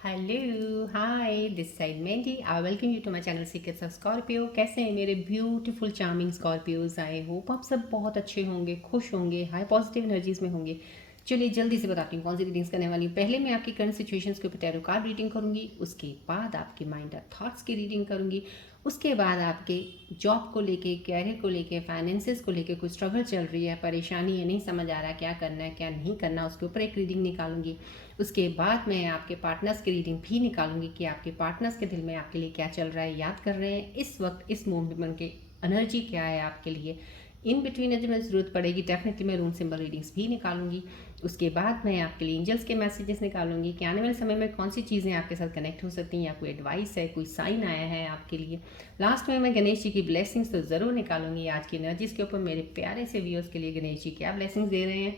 Hello hi this side Mandy I welcome you to my channel secrets of Scorpio. कैसे हैं मेरे beautiful charming Scorpios? I hope आप सब बहुत अच्छे होंगे, खुश होंगे, हाई पॉजिटिव एनर्जीज में होंगे। चलिए जल्दी से बताती हूँ कौन सी रीडिंग्स करने वाली हूँ। पहले मैं आपकी करंट सिचुएशंस के ऊपर टैरो कार्ड रीडिंग करूँगी, उसके बाद आपके माइंड और थॉट्स की रीडिंग करूँगी, उसके बाद आपके जॉब को लेके, कैरियर को लेके, फाइनेंसेस को लेके कोई स्ट्रगल चल रही है, परेशानी है, नहीं समझ आ रहा क्या करना है क्या नहीं करना, उसके ऊपर एक रीडिंग निकालूंगी। उसके बाद मैं आपके पार्टनर्स की रीडिंग भी निकालूंगी कि आपके पार्टनर्स के दिल में आपके लिए क्या चल रहा है, याद कर रहे हैं इस वक्त, इस मोमेंट की एनर्जी क्या है आपके लिए। इन बिटवीन अगर मुझे ज़रूरत पड़ेगी डेफिनेटली मैं रूम सिंबल रीडिंग्स भी निकालूंगी। उसके बाद मैं आपके लिए एंजल्स के मैसेजेस निकालूंगी कि आने वाले समय में कौन सी चीज़ें आपके साथ कनेक्ट हो सकती हैं, या कोई एडवाइस है, कोई साइन आया है आपके लिए। लास्ट में मैं गणेश जी की ब्लेसिंग्स तो ज़रूर निकालूंगी आज की एनर्जीज़ के ऊपर। मेरे प्यारे से व्यूअर्स के लिए गणेश जी क्या ब्लेसिंग्स दे रहे हैं।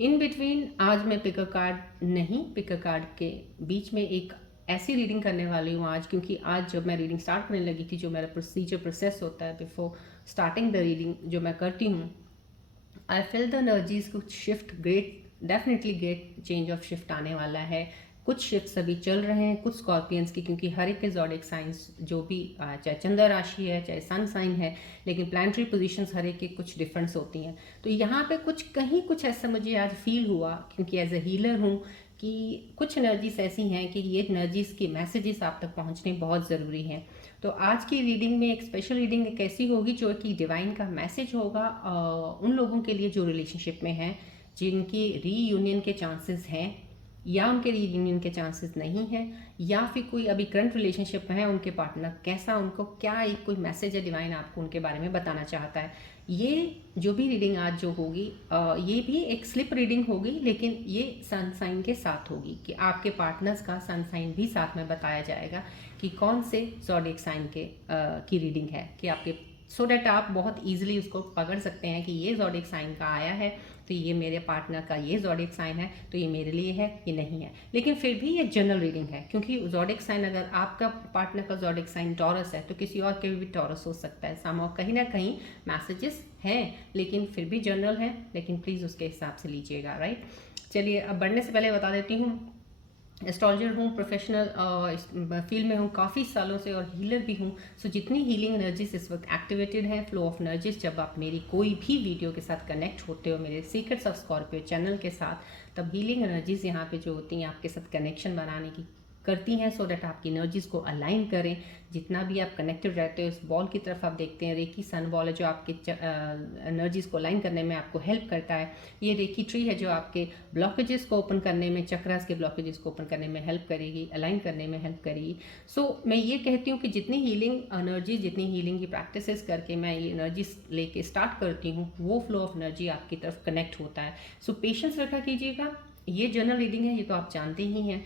इन बिटवीन आज मैं पिकर कार्ड नहीं, पिकर कार्ड के बीच में एक ऐसी रीडिंग करने वाली हूँ आज, क्योंकि आज जब मैं रीडिंग स्टार्ट करने लगी थी, जो मेरा प्रोसेस होता है बिफोर स्टार्टिंग द रीडिंग जो मैं करती हूँ, आई फील द एनर्जीज कुछ shift, great definitely great change of shift आने वाला है। कुछ शिफ्ट्स अभी चल रहे हैं कुछ स्कॉर्पियंस की, क्योंकि हर एक के ज़ोडिक साइंस जो भी चाहे चंद्र राशि है चाहे सन साइन है, लेकिन प्लानिटरी पोजीशंस हर एक की कुछ डिफरेंस होती हैं। तो यहाँ पे कुछ कहीं कुछ ऐसा मुझे आज फील हुआ, क्योंकि एज ए हीलर हूँ, कि कुछ एनर्जीज ऐसी हैं कि ये एनर्जीज के मैसेजेस आप तक पहुँचने बहुत ज़रूरी हैं। तो आज की रीडिंग में एक स्पेशल रीडिंग एक ऐसी होगी जो कि डिवाइन का मैसेज होगा उन लोगों के लिए जो रिलेशनशिप में हैं, जिनकी रीयूनियन के चांसेस हैं या उनके रीयूनियन के चांसेस नहीं हैं, या फिर कोई अभी करंट रिलेशनशिप में है, उनके पार्टनर कैसा, उनको क्या एक कोई मैसेज है डिवाइन आपको उनके बारे में बताना चाहता है। ये जो भी रीडिंग आज जो होगी ये भी एक स्लिप रीडिंग होगी, लेकिन ये सन साइन के साथ होगी कि आपके पार्टनर्स का सन साइन भी साथ में बताया जाएगा कि कौन से ज़ोडिएक साइन के की रीडिंग है, कि आपके सो डैट आप बहुत ईजिली उसको पकड़ सकते हैं कि ये ज़ोडिएक साइन का आया है तो ये मेरे पार्टनर का ये ज़ोडिएक साइन है, तो ये मेरे लिए है, ये नहीं है। लेकिन फिर भी ये जनरल रीडिंग है, क्योंकि ज़ोडिएक साइन अगर आपका पार्टनर का ज़ोडिएक साइन टॉरस है तो किसी और के भी टॉरस हो सकता है। समहाउ कहीं ना कहीं मैसेजेस हैं, लेकिन फिर भी जनरल है, लेकिन प्लीज़ उसके हिसाब से लीजिएगा, राइट। चलिए अब बढ़ने से पहले बता देती हूँ, एस्ट्रोलॉजर हूँ, प्रोफेशनल फील्ड में हूँ काफ़ी सालों से, और हीलर भी हूँ। सो जितनी हीलिंग एनर्जीज इस वक्त एक्टिवेटेड है, फ्लो ऑफ एनर्जीज, जब आप मेरी कोई भी वीडियो के साथ कनेक्ट होते हो मेरे सीक्रेट्स ऑफ स्कॉर्पियो चैनल के साथ, तब हीलिंग एनर्जीज यहाँ पे जो होती हैं आपके साथ कनेक्शन बनाने की करती हैं, सो डैट आपकी एनर्जीज को अलाइन करें। जितना भी आप कनेक्टेड रहते हो, इस बॉल की तरफ आप देखते हैं रेकी सन बॉल है जो आपके एनर्जीज को अलाइन करने में आपको हेल्प करता है। ये रेकी ट्री है जो आपके ब्लॉकेजेस को ओपन करने में, चक्रास के ब्लॉकेजेस को ओपन करने में हेल्प करेगी, अलाइन करने में हेल्प करेगी। सो मैं ये कहती हूँ कि जितनी हीलिंग एनर्जी, जितनी हीलिंग की प्रैक्टिसेस करके मैं ये एनर्जी लेके स्टार्ट करती हूँ, वो फ्लो ऑफ एनर्जी आपकी तरफ कनेक्ट होता है। सो पेशेंस रखा कीजिएगा। ये जनरल रीडिंग है, ये तो आप जानते ही हैं,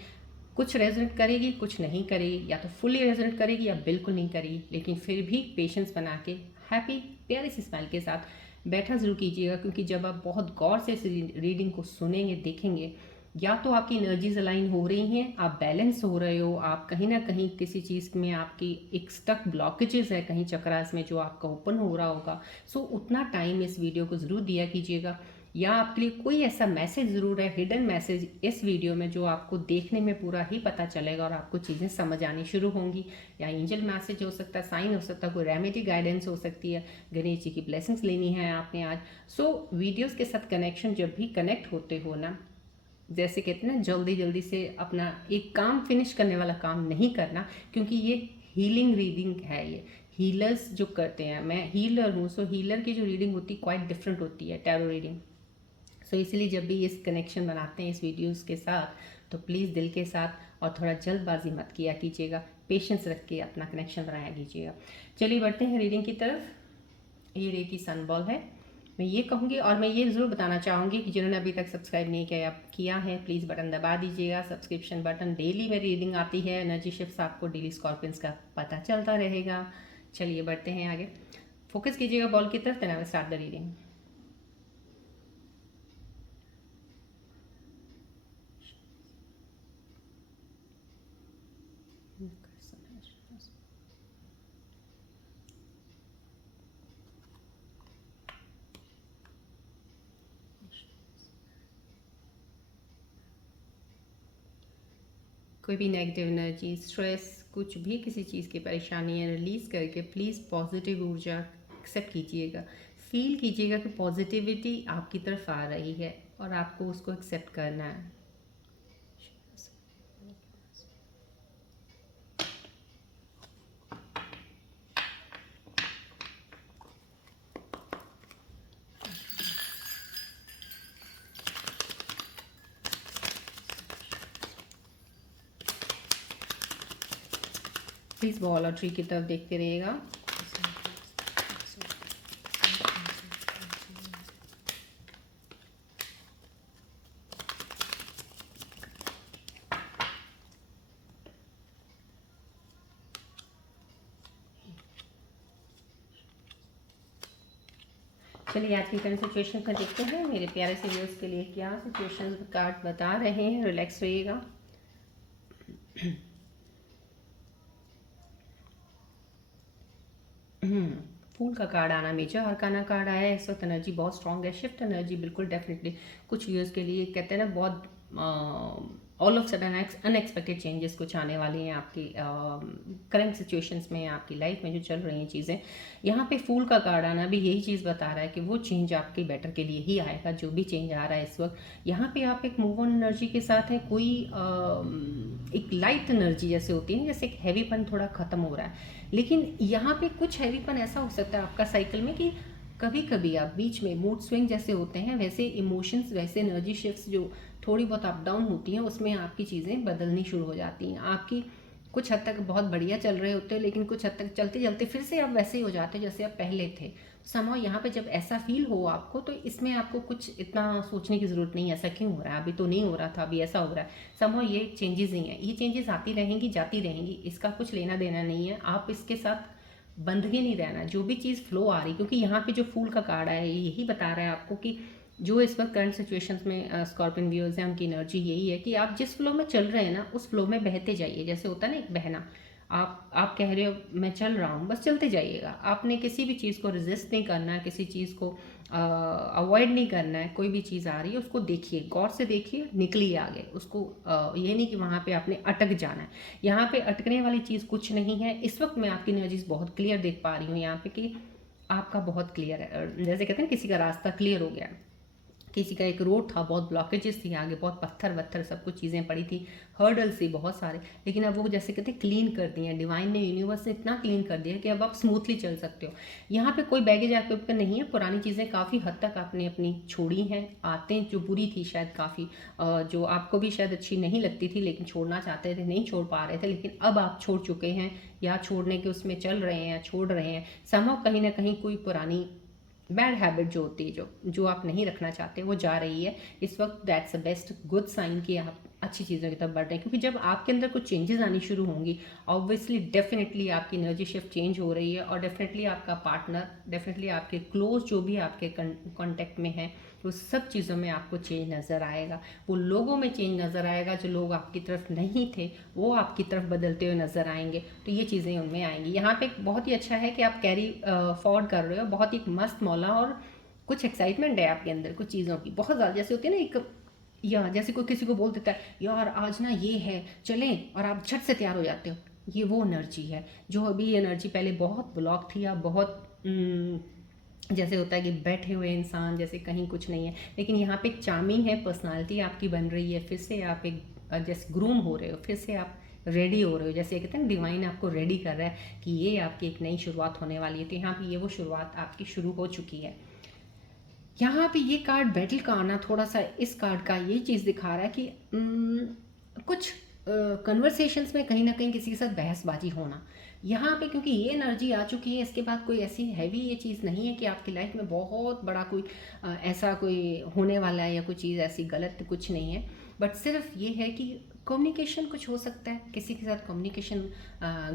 कुछ रेजोनेट करेगी कुछ नहीं करेगी, या तो फुली रेजोनेट करेगी या बिल्कुल नहीं करेगी, लेकिन फिर भी पेशेंस बना के हैप्पी प्यारी सी स्माइल के साथ बैठा ज़रूर कीजिएगा, क्योंकि जब आप बहुत गौर से इस रीडिंग को सुनेंगे, देखेंगे, या तो आपकी एनर्जीज अलाइन हो रही हैं, आप बैलेंस हो रहे हो, आप कहीं ना कहीं किसी चीज़ में आपकी एक स्टक ब्लॉकेजेस है कहीं चक्रास में जो आपका ओपन हो रहा होगा। सो उतना टाइम इस वीडियो को ज़रूर दिया कीजिएगा, या आपके लिए कोई ऐसा मैसेज ज़रूर है, हिडन मैसेज इस वीडियो में, जो आपको देखने में पूरा ही पता चलेगा और आपको चीज़ें समझ आनी शुरू होंगी। या एंजल मैसेज हो सकता है, साइन हो सकता है, कोई रेमेडी गाइडेंस हो सकती है, गणेश जी की ब्लेसिंग्स लेनी है आपने आज। सो वीडियोज़ के साथ कनेक्शन जब भी कनेक्ट होते हो ना, जैसे कहते हैं ना, जल्दी जल्दी से अपना एक काम फिनिश करने वाला काम नहीं करना, क्योंकि ये हीलिंग रीडिंग है। ये हीलर्स जो करते हैं, मैं हीलर हूँ, सो हीलर की जो रीडिंग होती है क्वाइट डिफरेंट होती है टैरो रीडिंग। सो इसीलिए जब भी इस कनेक्शन बनाते हैं इस वीडियोस के साथ, तो प्लीज़ दिल के साथ और थोड़ा जल्दबाजी मत किया कीजिएगा, पेशेंस रख के अपना कनेक्शन बनाया कीजिएगा। चलिए बढ़ते हैं रीडिंग की तरफ। ये रेकी सन बॉल है। मैं ये कहूँगी, और मैं ये ज़रूर बताना चाहूँगी कि जिन्होंने अभी तक सब्सक्राइब नहीं किया है, प्लीज़ बटन दबा दीजिएगा, सब्सक्रिप्शन बटन। डेली मेरी रीडिंग आती है, एनर्जी शिफ्ट्स आपको डेली स्कॉर्पियंस का पता चलता रहेगा। चलिए बढ़ते हैं आगे, फोकस कीजिएगा बॉल की तरफ, then I will start the reading. कोई भी नेगेटिव एनर्जी, स्ट्रेस, कुछ भी किसी चीज़ की परेशानी है, रिलीज़ करके प्लीज़ पॉजिटिव ऊर्जा एक्सेप्ट कीजिएगा। फील कीजिएगा कि पॉजिटिविटी आपकी तरफ आ रही है और आपको उसको एक्सेप्ट करना है। प्लीज़ बॉल और ट्री की तरफ देखते रहिएगा। चलिए आज की करंट सिचुएशन में देखते हैं मेरे प्यारे से व्यूअर्स के लिए क्या सिचुएशन कार्ड बता रहे हैं। रिलैक्स रहिएगा। फूल का कार्ड आना, मेजर आर्काना कार्ड आया है। इस वक्त एनर्जी बहुत स्ट्रांग है, शिफ्ट एनर्जी बिल्कुल डेफिनेटली कुछ व्यूअर्स के लिए कहते हैं ना बहुत all of sudden unexpected changes कुछ आने वाली हैं आपकी करंट सिचुएशंस में, आपकी लाइफ में जो चल रही हैं चीज़ें। यहाँ पे फूल का कार्ड आना भी यही चीज़ बता रहा है कि वो चेंज आपके बेटर के लिए ही आएगा, जो भी चेंज आ रहा है इस वक्त। यहाँ पे आप एक मूव ऑन एनर्जी के साथ हैं, कोई एक लाइट एनर्जी जैसे होती है, जैसे एक हैवीपन थोड़ा ख़त्म हो रहा है। लेकिन यहाँ पे कुछ हैवीपन ऐसा हो सकता है आपका साइकिल में कि कभी कभी आप बीच में मूड स्विंग जैसे होते हैं, वैसे इमोशंस, वैसे एनर्जी शिफ्ट्स जो थोड़ी बहुत अप डाउन होती हैं, उसमें आपकी चीज़ें बदलनी शुरू हो जाती हैं। आपकी कुछ हद तक बहुत बढ़िया चल रहे होते हो, लेकिन कुछ हद तक चलते चलते फिर से आप वैसे ही हो जाते हो जैसे आप पहले थे। समझो यहाँ पे जब ऐसा फील हो आपको, तो इसमें आपको कुछ इतना सोचने की ज़रूरत नहीं है ऐसा क्यों हो रहा है, अभी तो नहीं हो रहा था, अभी ऐसा हो रहा है। समझो ये चेंजेस ही हैं, ये चेंजेस आती रहेंगी जाती रहेंगी, इसका कुछ लेना देना नहीं है। आप इसके साथ बंधे नहीं रहना, जो भी चीज़ फ्लो आ रही, क्योंकि यहाँ पे जो फूल का कार्ड आया है यही बता रहा है आपको कि जो इस वक्त करंट सिचुएशंस में स्कॉर्पियन व्यूअर्स हैं, उनकी एनर्जी यही है कि आप जिस फ्लो में चल रहे हैं ना, उस फ्लो में बहते जाइए। जैसे होता है ना एक बहना, आप कह रहे हो मैं चल रहा हूँ, बस चलते जाइएगा। आपने किसी भी चीज़ को रेजिस्ट नहीं करना है, किसी चीज़ को अवॉइड नहीं करना है। कोई भी चीज़ आ रही है उसको देखिए, गौर से देखिए, निकलिए आगे उसको। ये नहीं कि वहाँ पे आपने अटक जाना है। यहाँ पे अटकने वाली चीज़ कुछ नहीं है। इस वक्त मैं आपकी एनर्जीज बहुत क्लियर देख पा रही हूँ यहाँ पे कि आपका बहुत क्लियर है, जैसे कहते हैं किसी का रास्ता क्लियर हो गया, किसी का एक रोड था, बहुत ब्लॉकेजेस थी आगे, बहुत पत्थर वत्थर सब कुछ चीज़ें पड़ी थी, हर्डल्स थी बहुत सारे, लेकिन अब वो जैसे कहते हैं क्लीन कर दिए हैं। डिवाइन ने, यूनिवर्स ने इतना क्लीन कर दिया कि अब आप स्मूथली चल सकते हो। यहाँ पे कोई बैगेज आपके ऊपर नहीं है। पुरानी चीज़ें काफ़ी हद तक आपने अपनी छोड़ी हैं। आते जो बुरी थी शायद काफ़ी, जो आपको भी शायद अच्छी नहीं लगती थी, लेकिन छोड़ना चाहते थे, नहीं छोड़ पा रहे थे, लेकिन अब आप छोड़ चुके हैं या छोड़ने के उसमें चल रहे हैं या छोड़ रहे हैं। संभव कहीं ना कहीं कोई पुरानी बैड हैबिट जो होती है, जो आप नहीं रखना चाहते, वो जा रही है इस वक्त। That's a best good sign कि आप अच्छी चीज़ों की तरफ बढ़ रहे हैं। क्योंकि जब आपके अंदर कुछ चेंजेस आनी शुरू होंगी, ऑब्वियसली डेफिनेटली आपकी एनर्जी शिफ्ट चेंज हो रही है, और डेफिनेटली आपका पार्टनर, डेफिनेटली आपके क्लोज जो भी आपके कॉन्टेक्ट में है, वो सब चीज़ों में आपको चेंज नज़र आएगा। वो लोगों में चेंज नज़र आएगा, जो लोग आपकी तरफ नहीं थे वो आपकी तरफ बदलते हुए नज़र आएंगे, तो ये चीज़ें उनमें आएंगी। यहाँ पे बहुत ही अच्छा है कि आप कैरी फॉरवर्ड कर रहे हो, बहुत ही मस्त मौला, और कुछ एक्साइटमेंट है आपके अंदर कुछ चीज़ों की बहुत ज़्यादा। जैसे होती है ना एक, या जैसे कोई किसी को बोल देता है यार आज ना ये है चलें, और आप झट से तैयार हो जाते हो, ये वो एनर्जी है। जो अभी एनर्जी पहले बहुत ब्लॉक थी, आप बहुत जैसे होता है कि बैठे हुए इंसान जैसे कहीं कुछ नहीं है, लेकिन यहाँ पे एक चार्मिंग है, पर्सनालिटी आपकी बन रही है। फिर से आप एक जैसे ग्रूम हो रहे हो, फिर से आप रेडी हो रहे हो, जैसे कहते हैं डिवाइन आपको रेडी कर रहा है कि ये आपकी एक नई शुरुआत होने वाली है। तो यहाँ पे ये वो शुरुआत आपकी शुरू हो चुकी है। यहाँ पे ये कार्ड बैटल का आना, थोड़ा सा इस कार्ड का ये चीज़ दिखा रहा है कि कुछ कन्वर्सेशंस में कहीं ना कहीं किसी के साथ बहसबाजी होना यहाँ पे, क्योंकि ये एनर्जी आ चुकी है। इसके बाद कोई ऐसी हैवी ये चीज़ नहीं है कि आपकी लाइफ में बहुत बड़ा कोई ऐसा कोई होने वाला है, या कोई चीज़ ऐसी गलत कुछ नहीं है। बट सिर्फ ये है कि कम्युनिकेशन कुछ हो सकता है, किसी के साथ कम्युनिकेशन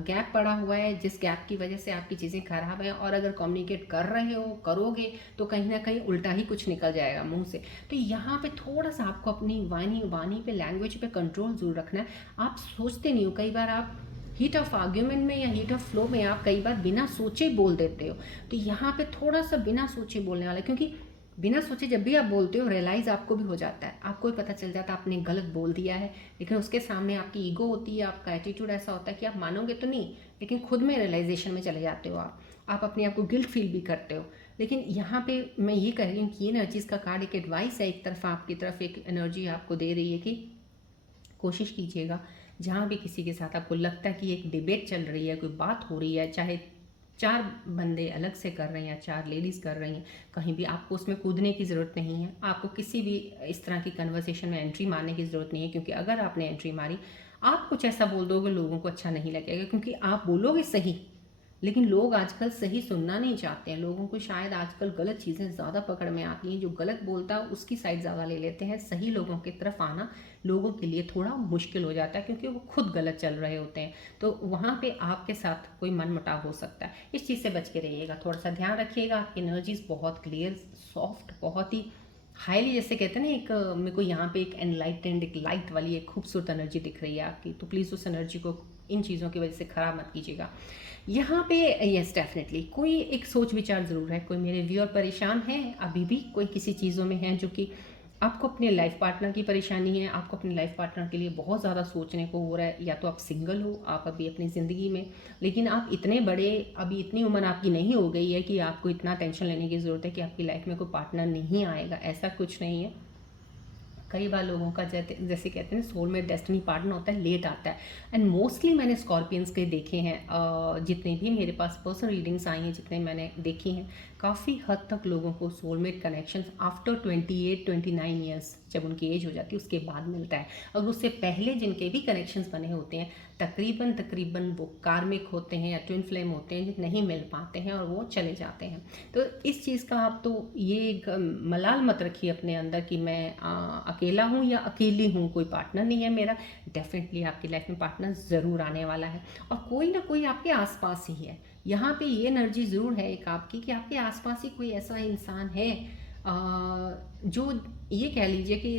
गैप पड़ा हुआ है, जिस गैप की वजह से आपकी चीज़ें खराब हैं। और अगर कम्युनिकेट कर रहे हो, करोगे, तो कहीं ना कहीं उल्टा ही कुछ निकल जाएगा मुंह से। तो यहाँ पे थोड़ा सा आपको अपनी वाणी पे, लैंग्वेज पे कंट्रोल जरूर रखना है। आप सोचते नहीं हो, कई बार आप हीट ऑफ आर्ग्यूमेंट में या हीट ऑफ फ्लो में आप कई बार बिना सोचे बोल देते हो। तो यहाँ पे थोड़ा सा बिना सोचे बोलने वाला, क्योंकि बिना सोचे जब भी आप बोलते हो रियलाइज़ आपको भी हो जाता है, आपको भी पता चल जाता है आपने गलत बोल दिया है, लेकिन उसके सामने आपकी ईगो होती है, आपका एटीट्यूड ऐसा होता है कि आप मानोगे तो नहीं, लेकिन खुद में रियलाइजेशन में चले जाते हो आप अपने आप को गिल्ट फील भी करते हो। लेकिन यहाँ पे मैं ये कह रही हूँ कि ये एनर्जीज़ का कार्ड एक एडवाइस है, एक तरफ आपकी तरफ एक एनर्जी आपको दे रही है कि कोशिश कीजिएगा जहाँ भी किसी के साथ आपको लगता है कि एक डिबेट चल रही है, कोई बात हो रही है, चाहे 4 बंदे अलग से कर रहे हैं या 4 लेडीज़ कर रही हैं, कहीं भी आपको उसमें कूदने की ज़रूरत नहीं है। आपको किसी भी इस तरह की कन्वर्सेशन में एंट्री मारने की ज़रूरत नहीं है, क्योंकि अगर आपने एंट्री मारी, आप कुछ ऐसा बोल दोगे लोगों को अच्छा नहीं लगेगा, क्योंकि आप बोलोगे सही, लेकिन लोग आजकल सही सुनना नहीं चाहते हैं। लोगों को शायद आजकल गलत चीज़ें ज़्यादा पकड़ में आती हैं, जो गलत बोलता है उसकी साइड ज़्यादा ले लेते हैं। सही लोगों की तरफ आना लोगों के लिए थोड़ा मुश्किल हो जाता है, क्योंकि वो खुद गलत चल रहे होते हैं। तो वहाँ पे आपके साथ कोई मनमुटाव हो सकता है। इस चीज़ से बच के रहिएगा, थोड़ा सा ध्यान रखिएगा। आपकी एनर्जीज बहुत क्लियर, सॉफ्ट, बहुत ही हाईली, जैसे कहते हैं ना, एक मेरे को यहाँ पे एक एनलाइटेंड, एक लाइट वाली एक खूबसूरत एनर्जी दिख रही है आपकी। तो प्लीज़ उस एनर्जी को इन चीज़ों की वजह से ख़राब मत कीजिएगा। यहाँ पे यस डेफिनेटली कोई एक सोच विचार ज़रूर है। कोई मेरे व्यूअर परेशान हैं अभी भी, कोई किसी चीज़ों में हैं जो कि आपको अपने लाइफ पार्टनर की परेशानी है, आपको अपने लाइफ पार्टनर के लिए बहुत ज़्यादा सोचने को हो रहा है। या तो आप सिंगल हो, आप अभी अपनी ज़िंदगी में, लेकिन आप इतने बड़े, अभी इतनी उम्र आपकी नहीं हो गई है कि आपको इतना टेंशन लेने की ज़रूरत है कि आपकी लाइफ में कोई पार्टनर नहीं आएगा। ऐसा कुछ नहीं है। कई बार लोगों का जैसे कहते हैं सोलमेट डेस्टिनी पार्टनर होता है, लेट आता है। एंड मोस्टली मैंने स्कॉर्पियंस के देखे हैं, जितने भी मेरे पास पर्सनल रीडिंग्स आई हैं, जितने मैंने देखी हैं, काफ़ी हद तक लोगों को सोलमेट कनेक्शन आफ्टर 28-29 ईयर्स, जब उनकी एज हो जाती है उसके बाद मिलता है। और उससे पहले जिनके भी कनेक्शंस बने होते हैं, तकरीबन वो कार्मिक होते हैं या ट्विन फ्लेम होते हैं, जो नहीं मिल पाते हैं और वो चले जाते हैं। तो इस चीज़ का आप तो ये एक मलाल मत रखिए अपने अंदर कि मैं अकेला हूँ या अकेली हूँ, कोई पार्टनर नहीं है मेरा। डेफिनेटली आपकी लाइफ में पार्टनर ज़रूर आने वाला है, और कोई ना कोई आपके आसपास ही है। यहाँ पे ये एनर्जी ज़रूर है एक आपकी कि आपके आसपास ही कोई ऐसा इंसान है जो ये कह लीजिए कि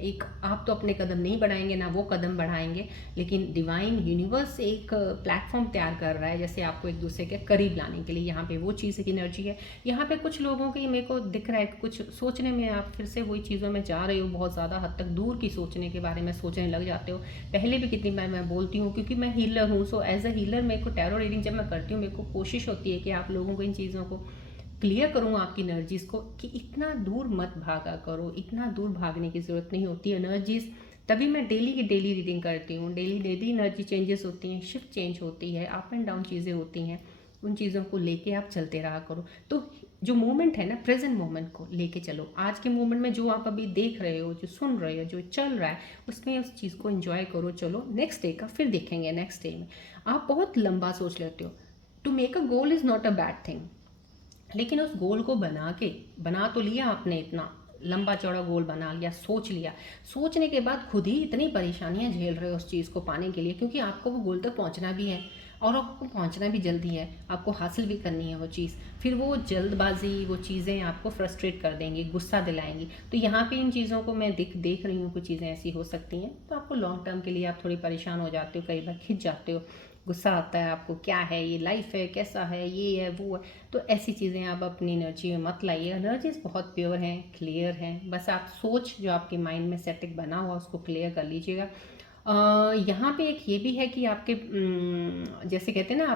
एक, आप तो अपने कदम नहीं बढ़ाएंगे ना वो कदम बढ़ाएंगे, लेकिन डिवाइन यूनिवर्स एक प्लेटफॉर्म तैयार कर रहा है जैसे आपको एक दूसरे के करीब लाने के लिए। यहाँ पे वो चीज़ की एनर्जी है। यहाँ पे कुछ लोगों की मेरे को दिख रहा है कुछ सोचने में, आप फिर से वही चीज़ों में जा रहे हो, बहुत ज़्यादा हद तक दूर की सोचने के बारे में सोचने लग जाते हो। पहले भी कितनी बार मैं बोलती हूँ, क्योंकि मैं हीलर हूँ, सो एज अ हीलर मेरे को टैरो रीडिंग जब मैं करती हूँ, मेरे को कोशिश होती है कि आप लोगों को इन चीज़ों को क्लियर करूँ, आपकी एनर्जीज़ को, कि इतना दूर मत भागा करो, इतना दूर भागने की ज़रूरत नहीं होती। एनर्जीज़ तभी मैं डेली की डेली रीडिंग करती हूँ। डेली एनर्जी चेंजेस होती हैं, शिफ्ट चेंज होती है, अप एंड डाउन चीज़ें होती हैं। उन चीज़ों को लेके आप चलते रहा करो। तो जो मोमेंट है ना, प्रेजेंट मोमेंट को लेके चलो। आज के मोमेंट में जो आप अभी देख रहे हो, जो सुन रहे हो, जो चल रहा है, उसमें उस चीज़ को एंजॉय करो। चलो नेक्स्ट डे का फिर देखेंगे। नेक्स्ट डे में आप बहुत लंबा सोच लेते हो। To make a goal is not a bad thing, लेकिन उस गोल को बना तो लिया आपने, इतना लंबा चौड़ा गोल बना लिया, सोच लिया। सोचने के बाद खुद ही इतनी परेशानियां झेल रहे हो उस चीज़ को पाने के लिए, क्योंकि आपको वो गोल तक पहुंचना भी है, और आपको पहुंचना भी जल्दी है, आपको हासिल भी करनी है वो चीज़। फिर वो जल्दबाजी, वो चीज़ें आपको फ्रस्ट्रेट कर देंगी, गुस्सा दिलाएंगी। तो यहाँ पे इन चीज़ों को मैं देख रही हूँ, कुछ चीज़ें ऐसी हो सकती हैं, तो आपको लॉन्ग टर्म के लिए आप थोड़ी परेशान हो जाते हो, कई बार खिंच जाते हो, गुस्सा आता है आपको, क्या है ये लाइफ है, कैसा है, ये है वो है। तो ऐसी चीज़ें आप अपनी एनर्जी में मत लाइए। एनर्जीज बहुत प्योर हैं, क्लियर हैं। बस आप सोच जो आपके माइंड में सेटिंग बना हुआ उसको क्लियर कर लीजिएगा। यहाँ पे एक ये भी है कि आपके जैसे कहते हैं ना,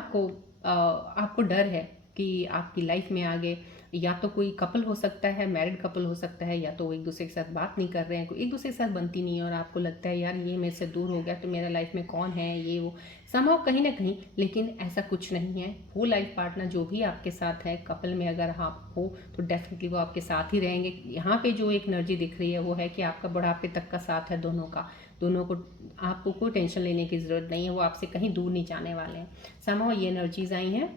आपको डर है कि आपकी लाइफ में आगे या तो कोई कपल हो सकता है, मैरिड कपल हो सकता है, या तो वो एक दूसरे के साथ बात नहीं कर रहे हैं, कोई एक दूसरे के साथ बनती नहीं है, और आपको लगता है यार ये मेरे से दूर हो गया तो मेरा लाइफ में कौन है, ये वो समाव कहीं ना कहीं। लेकिन ऐसा कुछ नहीं है। वो लाइफ पार्टनर जो भी आपके साथ है, कपल में अगर आप हो तो डेफिनेटली वो आपके साथ ही रहेंगे। यहाँ पे जो एक एनर्जी दिख रही है वो है कि आपका बुढ़ापे तक का साथ है दोनों का। दोनों को, आपको कोई टेंशन लेने की ज़रूरत नहीं है, वो आपसे कहीं दूर नहीं जाने वाले हैं। समाव ये एनर्जीज आई हैं।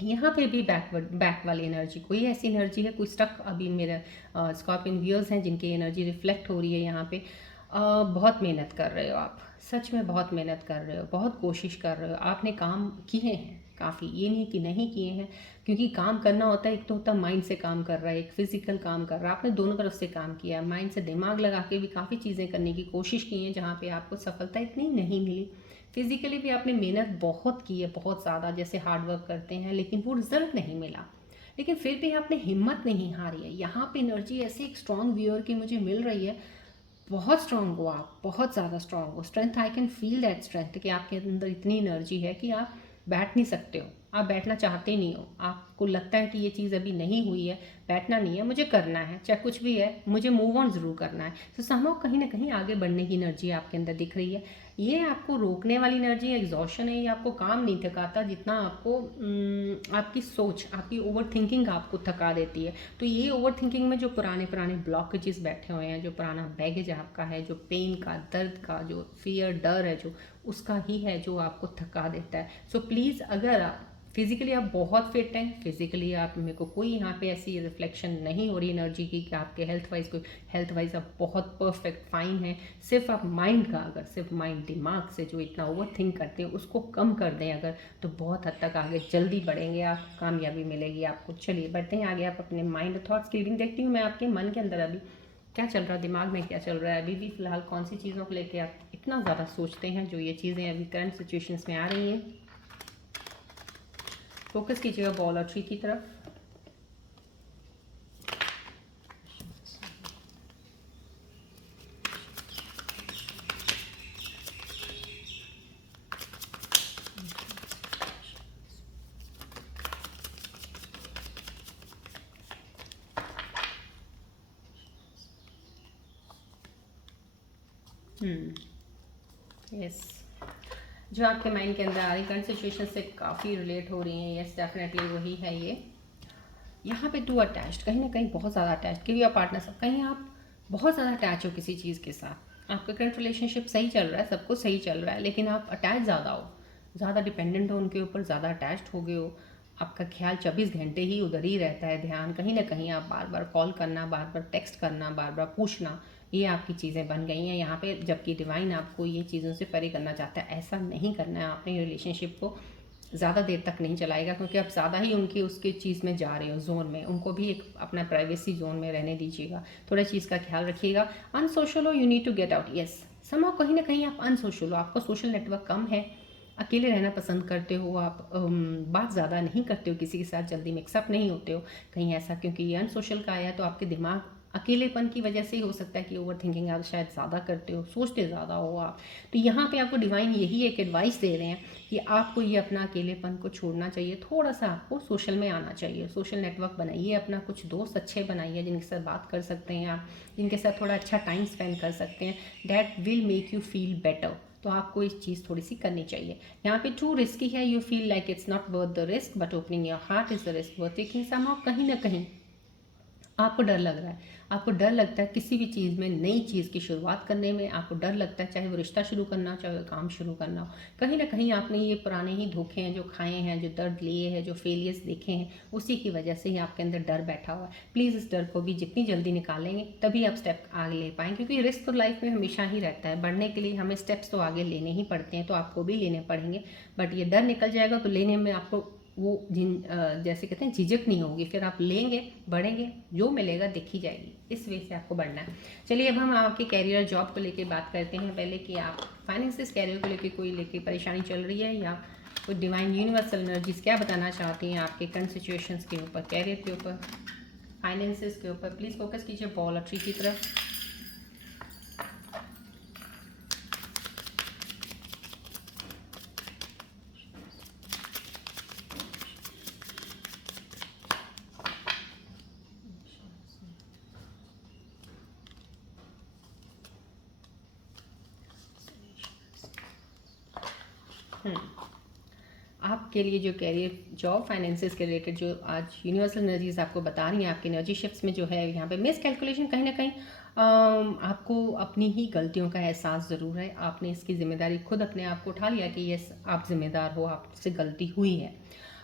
यहाँ पे भी बैक वाली एनर्जी, कोई ऐसी एनर्जी है, कोई स्टक अभी मेरे स्कॉर्पियन व्यूअर्स हैं जिनकी एनर्जी रिफ्लेक्ट हो रही है यहाँ पे। बहुत मेहनत कर रहे हो आप, सच में बहुत मेहनत कर रहे हो, बहुत कोशिश कर रहे हो, आपने काम किए हैं काफ़ी, ये नहीं कि नहीं किए हैं। क्योंकि काम करना होता है, एक तो होता है माइंड से काम कर रहा है, एक फिजिकल काम कर रहा है, आपने दोनों तरफ से काम किया है। माइंड से दिमाग लगा के भी काफ़ी चीज़ें करने की कोशिश की हैं, जहाँ पे आपको सफलता इतनी नहीं मिली। फिजिकली भी आपने मेहनत बहुत की है, बहुत ज़्यादा, जैसे हार्ड वर्क करते हैं, लेकिन वो रिजल्ट नहीं मिला। लेकिन फिर भी आपने हिम्मत नहीं हारी है। यहाँ पे एनर्जी ऐसी एक स्ट्रॉन्ग व्यूअर की मुझे मिल रही है, बहुत स्ट्रॉन्ग हो आप, बहुत ज़्यादा स्ट्रॉन्ग हो। Strength, I can feel that strength कि आपके अंदर इतनी एनर्जी है कि आप बैठ नहीं सकते हो, आप बैठना चाहते नहीं हो, आपको लगता है कि ये चीज़ अभी नहीं हुई है, बैठना नहीं है, मुझे करना है, चाहे कुछ भी है, मुझे मूव ऑन ज़रूर करना है। तो समहाउ कहीं ना कहीं आगे बढ़ने की एनर्जी आपके अंदर दिख रही है। ये आपको रोकने वाली एनर्जी एग्जॉशन है, ये आपको काम नहीं थकाता जितना आपको आपकी सोच, आपकी ओवर थिंकिंग आपको थका देती है। तो ये ओवर थिंकिंग में जो पुराने पुराने ब्लॉकेजेस बैठे हुए हैं, जो पुराना बैगेज आपका है, जो पेन का, दर्द का, जो फियर, डर है, जो उसका ही है जो आपको थका देता है। सो प्लीज़, अगर आप फिजिकली आप बहुत फिट हैं, फिजिकली आप, मेरे को कोई यहाँ पे ऐसी रिफ्लेक्शन नहीं हो रही एनर्जी की कि आपके हेल्थ वाइज आप बहुत परफेक्ट फाइन हैं, सिर्फ आप माइंड का, अगर सिर्फ माइंड, दिमाग से जो इतना ओवर थिंक करते हैं उसको कम कर दें अगर, तो बहुत हद तक आगे जल्दी बढ़ेंगे आप, कामयाबी मिलेगी आपको। चलिए बढ़ते हैं आगे, आप अपने माइंड थॉट्स की रीडिंग देखती हूँ मैं, आपके मन के अंदर अभी क्या चल रहा है, दिमाग में क्या चल रहा है, अभी भी फिलहाल कौन सी चीज़ों को लेकर आप इतना ज़्यादा सोचते हैं, जो ये चीज़ें अभी करंट सिचुएशंस में आ रही हैं। फोकस कीजिएगा बॉल और ट्री की तरफ। यस, जो आपके माइंड के अंदर आ रही करंट सिचुएशन से काफ़ी रिलेट हो रही हैं, यस डेफिनेटली वही है ये। यहाँ पे टू अटैच्ड, कहीं ना कहीं बहुत ज़्यादा अटैच्ड, कि आप पार्टनर सब, कहीं आप बहुत ज़्यादा अटैच हो किसी चीज़ के साथ, आपका करंट रिलेशनशिप सही चल रहा है, सब कुछ सही चल रहा है, लेकिन आप अटैच ज़्यादा हो, ज़्यादा डिपेंडेंट हो उनके ऊपर, ज़्यादा अटैच्ड हो गए हो, आपका ख्याल 24 घंटे ही उधर ही रहता है, ध्यान कहीं ना कहीं, आप बार बार कॉल करना, बार बार टेक्स्ट करना, बार बार पूछना, ये आपकी चीज़ें बन गई हैं यहाँ पे। जबकि डिवाइन आपको ये चीज़ों से परे करना चाहता है, ऐसा नहीं करना है आपने, रिलेशनशिप को ज़्यादा देर तक नहीं चलाएगा, क्योंकि आप ज़्यादा ही उनकी उसके चीज़ में जा रहे हो, जोन में, उनको भी एक अपना प्राइवेसी जोन में रहने दीजिएगा, थोड़ा चीज़ का ख्याल रखिएगा। अनसोशल हो, you need to get out, yes, somehow कहीं ना कहीं आप अनसोशल हो, आपका सोशल नेटवर्क कम है, अकेले रहना पसंद करते हो आप, बात ज़्यादा नहीं करते हो किसी के साथ, जल्दी मिक्सअप नहीं होते हो, कहीं ऐसा, क्योंकि ये अनसोशल का आया तो आपके दिमाग अकेलेपन की वजह से ही हो सकता है कि ओवर थिंकिंग आप शायद ज़्यादा करते हो, सोचते ज़्यादा हो आप। तो यहाँ पे आपको डिवाइन यही एक एडवाइस दे रहे हैं कि आपको ये अपना अकेलेपन को छोड़ना चाहिए, थोड़ा सा आपको सोशल में आना चाहिए, सोशल नेटवर्क बनाइए अपना, कुछ दोस्त अच्छे बनाइए जिनके साथ बात कर सकते हैं आप, जिनके साथ थोड़ा अच्छा टाइम स्पेंड कर सकते हैं, that will make you feel better. तो आपको इस चीज़ थोड़ी सी करनी चाहिए। यहाँ पे टू रिस्की है, you feel like it's not worth the risk but opening your heart is the risk worth taking. Somehow कहीं ना कहीं आपको डर लग रहा है, आपको डर लगता है किसी भी चीज़ में, नई चीज़ की शुरुआत करने में आपको डर लगता है, चाहे वो रिश्ता शुरू करना हो, चाहे वो काम शुरू करना हो। कहीं ना कहीं आपने ये पुराने ही धोखे हैं जो खाए हैं, जो दर्द लिए हैं, जो फेलियर्स देखे हैं, उसी की वजह से ही आपके अंदर डर बैठा हुआ है। प्लीज़ इस डर को भी जितनी जल्दी निकालेंगे तभी आप स्टेप आगे ले पाएंगे, क्योंकि रिस्क तो लाइफ में हमेशा ही रहता है, बढ़ने के लिए हमें स्टेप्स तो आगे लेने ही पड़ते हैं, तो आपको भी लेने पड़ेंगे। बट ये डर निकल जाएगा तो लेने में आपको वो जैसे कहते हैं झिझक नहीं होगी, फिर आप लेंगे, बढ़ेंगे, जो मिलेगा दिखी जाएगी, इस वे से आपको बढ़ना है। चलिए अब हम आपके कैरियर जॉब को लेके बात करते हैं पहले, कि आप फाइनेंसिस कैरियर को लेके कोई लेके परेशानी चल रही है, या कोई डिवाइन यूनिवर्सल एनर्जीज क्या बताना चाहती हैं आपके करंट सिचुएशंस के ऊपर, कैरियर के ऊपर, फाइनेंसिस के ऊपर। प्लीज़ फोकस कीजिए बॉल और ट्री की तरफ। आपके लिए जो कैरियर जॉब फाइनेंसिस के रिलेटेड जो आज यूनिवर्सल एनर्जीज आपको बता रही हैं, आपकी एनर्जी शिफ्ट्स में जो है यहाँ पे मिस कैलकुलेशन, कहीं ना कहीं आपको अपनी ही गलतियों का एहसास ज़रूर है, आपने इसकी जिम्मेदारी खुद अपने आप को उठा लिया कि यस आप जिम्मेदार हो, आपसे गलती हुई है।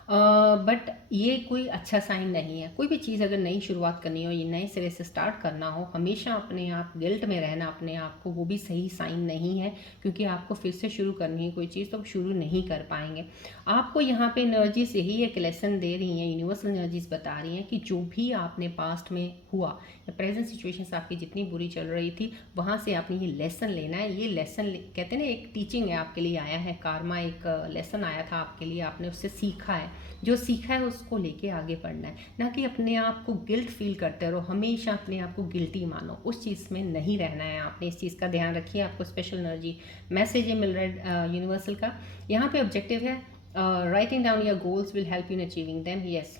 बट ये कोई अच्छा साइन नहीं है। कोई भी चीज़ अगर नई शुरुआत करनी हो, ये नए सिरे से स्टार्ट करना हो, हमेशा अपने आप गिल्ट में रहना अपने आप को, वो भी सही साइन नहीं है, क्योंकि आपको फिर से शुरू करनी है कोई चीज़ तो शुरू नहीं कर पाएंगे। आपको यहाँ पे एनर्जीज यही एक लेसन दे रही हैं, यूनिवर्सल एनर्जीज बता रही हैं कि जो भी आपने पास्ट में हुआ या प्रेजेंट सिचुएशंस आपकी जितनी बुरी चल रही थी, वहाँ से आपने ये लेसन लेना है। ये लेसन कहते हैं ना, एक टीचिंग है आपके लिए आया है, कारमा एक लेसन आया था आपके लिए, आपने उससे सीखा है, जो सीखा है उसको लेके आगे बढ़ना है, ना कि अपने आप को गिल्ट फील करते रहो, हमेशा अपने आप को गिल्टी मानो, उस चीज़ में नहीं रहना है आपने। इस चीज़ का ध्यान रखिए। आपको स्पेशल एनर्जी मैसेज ये मिल रहा है यूनिवर्सल का। यहाँ पे ऑब्जेक्टिव है writing down your goals will help you in achieving them. Yes,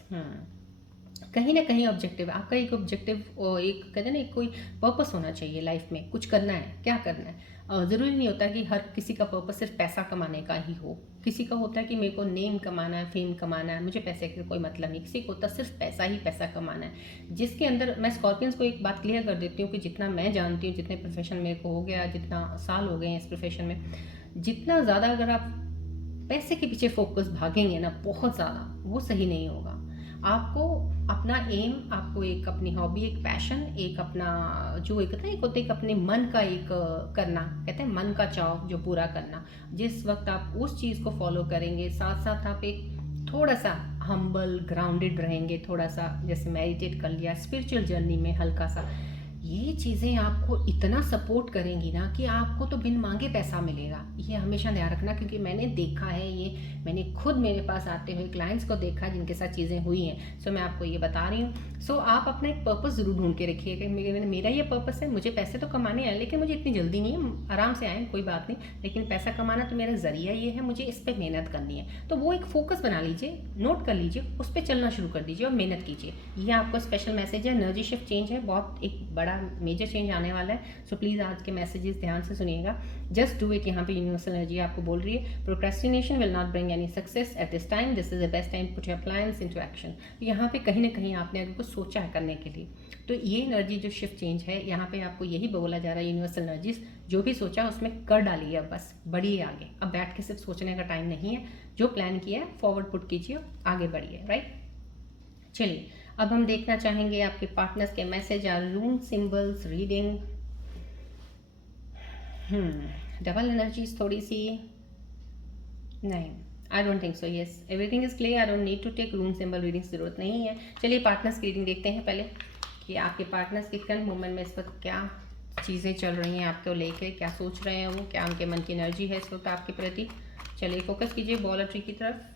कहीं ना कहीं ऑब्जेक्टिव है आपका, एक ऑब्जेक्टिव, एक कहते हैं ना एक कोई पर्पस होना चाहिए लाइफ में, कुछ करना है, क्या करना है। ज़रूरी नहीं होता कि हर किसी का पर्पस सिर्फ पैसा कमाने का ही हो। किसी का होता है कि मेरे को नेम कमाना है, फेम कमाना है, मुझे पैसे का कोई मतलब नहीं। किसी को होता है सिर्फ पैसा ही पैसा कमाना है। जिसके अंदर मैं स्कॉर्पियंस को एक बात क्लियर कर देती हूँ कि जितना मैं जानती हूँ, जितने प्रोफेशन मेरे को हो गया, जितना साल हो गए हैं इस प्रोफेशन में, जितना ज़्यादा अगर आप पैसे के पीछे फोकस भागेंगे ना, बहुत ज़्यादा, वो सही नहीं होगा। आपको अपना एम, आपको एक अपनी हॉबी, एक पैशन, एक अपना जो एक होता है, एक होता है एक अपने मन का एक करना, कहते हैं मन का चाव जो पूरा करना। जिस वक्त आप उस चीज़ को फॉलो करेंगे, साथ साथ आप एक थोड़ा सा हम्बल ग्राउंडेड रहेंगे, थोड़ा सा जैसे मेडिटेट कर लिया, स्पिरिचुअल जर्नी में हल्का सा, ये चीज़ें आपको इतना सपोर्ट करेंगी ना कि आपको तो बिन मांगे पैसा मिलेगा। ये हमेशा ध्यान रखना, क्योंकि मैंने देखा है ये, मैंने खुद मेरे पास आते हुए क्लाइंट्स को देखा जिनके साथ चीज़ें हुई हैं। सो मैं आपको ये बता रही हूँ। सो आप अपना एक पर्पस ज़रूर ढूंढ के रखिए कि मेरा ये पर्पस है, मुझे पैसे तो कमाने हैं लेकिन मुझे इतनी जल्दी नहीं है, आराम से आए कोई बात नहीं, लेकिन पैसा कमाना तो मेरा ज़रिया ये है, मुझे इस पर मेहनत करनी है। तो वो एक फोकस बना लीजिए, नोट कर लीजिए, उस पर चलना शुरू कर दीजिए और मेहनत कीजिए। ये आपको स्पेशल मैसेज है, एनर्जी शिफ्ट चेंज है, बहुत एक बड़ा मेजर चेंज आने वाला है। सो प्लीज़ आज के मैसेजेस ध्यान से सुनिएगा। Just do it. यहाँ पे यूनिवर्सल एनर्जी आपको बोल रही है, procrastination will not bring any success at this time, this is the best time put your plans into action. यहाँ पे कहीं ना कहीं आपने अगर कुछ सोचा है करने के लिए, तो ये एनर्जी जो शिफ्ट चेंज है, यहाँ पे आपको यही बोला जा रहा है यूनिवर्सल एनर्जीज, जो भी सोचा उसमें कर डालिए, अब बस बढ़िए आगे। अब बैठ के सिर्फ सोचने का टाइम नहीं है, जो प्लान किया है फॉरवर्ड पुट कीजिए, आगे बढ़िए। राइट, चलिए अब हम देखना चाहेंगे आपके पार्टनर्स के मैसेज और rune symbols reading. Double energies थोड़ी सी, नहीं, I don't think so. Yes, everything is clear, I don't need to take rune symbol reading, ज़रूरत नहीं है। चलिए पार्टनर्स की रीडिंग देखते हैं पहले कि आपके पार्टनर्स के करंट मोमेंट में इस वक्त क्या चीज़ें चल रही हैं आपको लेके, क्या सोच रहे हैं वो, क्या उनके मन की एनर्जी है इस वक्त आपके प्रति। चलिए फोकस कीजिए बॉल और ट्री की तरफ।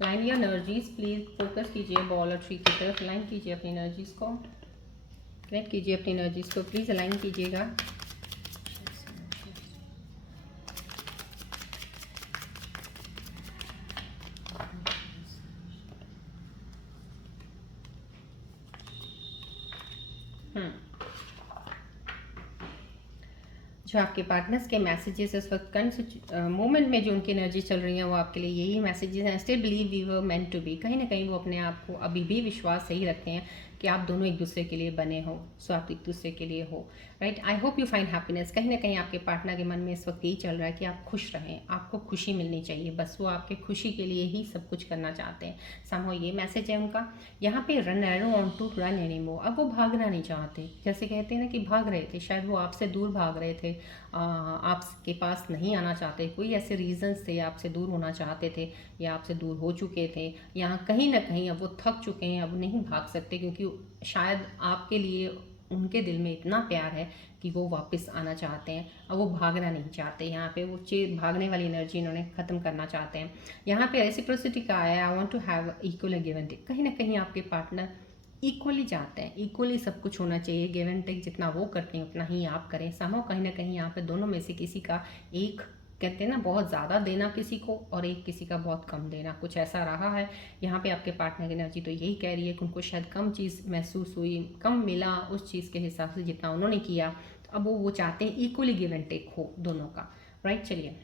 लाइन या एनर्जीज, प्लीज फोकस कीजिए बॉल और ट्री की तरफ, लाइन कीजिए अपनी एनर्जीज को, कनेक्ट कीजिए अपनी एनर्जीज को, प्लीज अलाइन कीजिएगा। जो आपके पार्टनर्स के मैसेजेस इस वक्त करंट मोमेंट में जो उनकी एनर्जी चल रही है वो आपके लिए यही मैसेजेस हैं। Still believe we were meant to be, कहीं ना कहीं वो अपने आप को अभी भी विश्वास सही रखते हैं कि आप दोनों एक दूसरे के लिए बने हो, सो आप एक दूसरे के लिए हो। Right, I hope you find happiness. कहीं ना कहीं आपके पार्टनर के मन में इस वक्त यही चल रहा है कि आप खुश रहें, आपको खुशी मिलनी चाहिए, बस वो आपके खुशी के लिए ही सब कुछ करना चाहते हैं। समहाउ ये मैसेज है उनका। यहाँ पे run, I don't want to run anymore, अब वो भागना नहीं चाहते। जैसे कहते हैं ना कि भाग रहे थे, शायद वो आपसे दूर भाग रहे थे, आपके पास नहीं आना चाहते, कोई ऐसे रीजंस थे, आपसे दूर होना चाहते थे या आपसे दूर हो चुके थे, यहाँ कहीं ना कहीं अब वो थक चुके हैं, अब नहीं भाग सकते, क्योंकि शायद आपके लिए उनके दिल में इतना प्यार है कि वो वापस आना चाहते हैं। अब वो भागना नहीं चाहते, यहाँ पे वो भागने वाली एनर्जी इन्होंने ख़त्म करना चाहते हैं। यहाँ पे रेसिप्रोसिटी का आया, I want to have equal give and take. कहीं ना कहीं आपके पार्टनर इक्वली चाहते हैं, इक्वली सब कुछ होना चाहिए, गिव एंड टेक, जितना वो करते हैं उतना ही आप करें। समहाउ कहीं ना कहीं यहाँ पे दोनों में से किसी का एक, कहते हैं ना, बहुत ज़्यादा देना किसी को और एक किसी का बहुत कम देना, कुछ ऐसा रहा है। यहाँ पे आपके पार्टनर की एनर्जी तो यही कह रही है कि उनको शायद कम चीज़ महसूस हुई, कम मिला उस चीज़ के हिसाब से जितना उन्होंने किया। तो अब वो चाहते हैं इक्वली गिव एंड टेक हो दोनों का। राइट, चलिए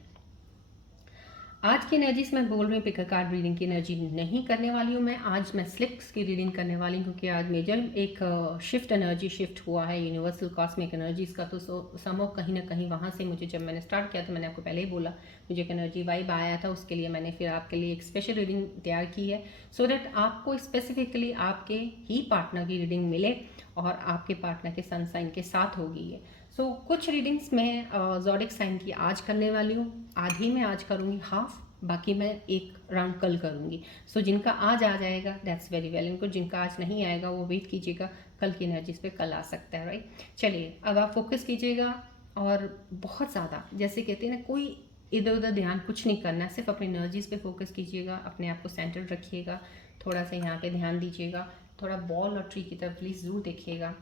आज की एनर्जीज मैं बोल रही हूँ, पिक कार्ड रीडिंग की एनर्जी नहीं करने वाली हूँ मैं। आज मैं स्लिप्स की रीडिंग करने वाली हूँ, क्योंकि आज मेजर एक शिफ्ट एनर्जी शिफ्ट हुआ है यूनिवर्सल कॉस्मिक एनर्जीज का। तो समो कहीं ना कहीं वहाँ से मुझे, जब मैंने स्टार्ट किया तो मैंने आपको पहले ही बोला, मुझे एक एनर्जी वाइब आया था, उसके लिए मैंने फिर आपके लिए एक स्पेशल रीडिंग तैयार की है, सो दैट आपको स्पेसिफिकली आपके ही पार्टनर की रीडिंग मिले और आपके पार्टनर के सन साइन के साथ होगी ये। कुछ रीडिंग्स मैं ज़ोडिक साइन की आज करने वाली हूँ, आधी मैं आज करूँगी हाफ, बाकी मैं एक राउंड कल करूँगी। जिनका आज आ जाएगा that's very well and good, जिनका आज नहीं आएगा वो वेट कीजिएगा, कल की एनर्जीज पे कल आ सकता है, राइट। चलिए अब आप फोकस कीजिएगा और बहुत ज़्यादा, जैसे कहते हैं ना, कोई इधर उधर ध्यान कुछ नहीं करना, सिर्फ अपनी एनर्जीज पे फोकस कीजिएगा, अपने आप को सेंटर्ड रखिएगा, थोड़ा सा यहाँ पे ध्यान दीजिएगा, थोड़ा बॉल और ट्री की तरफ प्लीज़ ज़रूर देखिएगा।